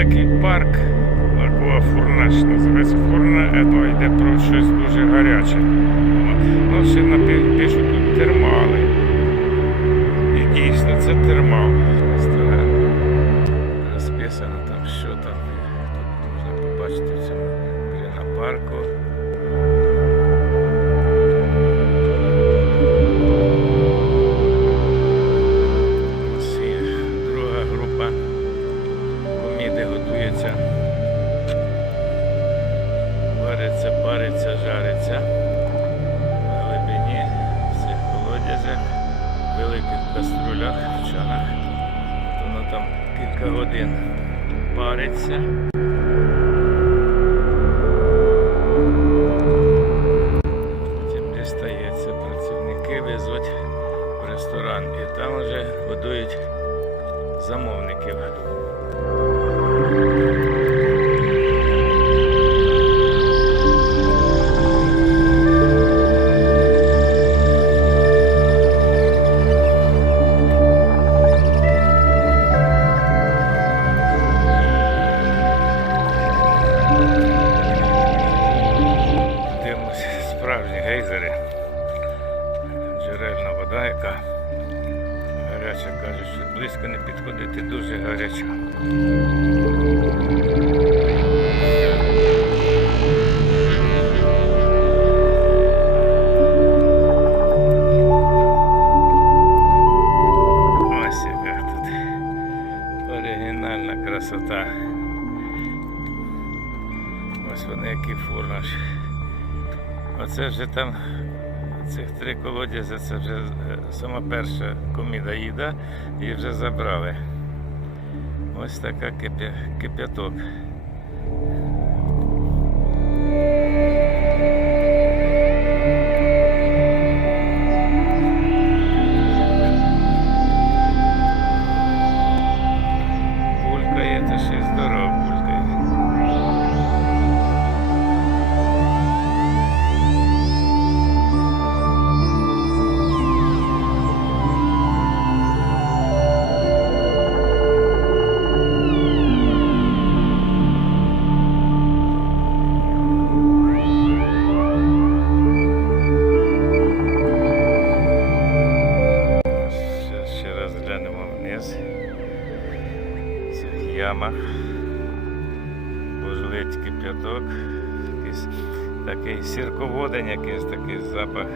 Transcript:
великий парк. Лагуа Фурна, що називається Фурна, то йде про щось дуже гаряче. Ну, ще напишу тут термали. І дійсно це термал. Розписано там, що там. Тут можна побачити в цьому біля парку. Вариться, париться, жариться. На глибині в цих колодязях, великих каструлях, чанах. Воно там кілька годин париться. Потім дістається, працівники везуть в ресторан і там вже годують замовників. Справжні гейзери. Джерельна вода, яка гаряча, кажуть, що близько не підходити, дуже гаряча. Ось яка тут оригінальна красота. Ось вони які фурнаш. Оце вже там цих три колодязі, це вже е, сама перша коміда їда і вже забрали. Ось така кипя- кип'яток. Булькає, та ще й здорово вниз. В ямах. Бурлить кип'яток. Такий сірководень, якийсь такий запах.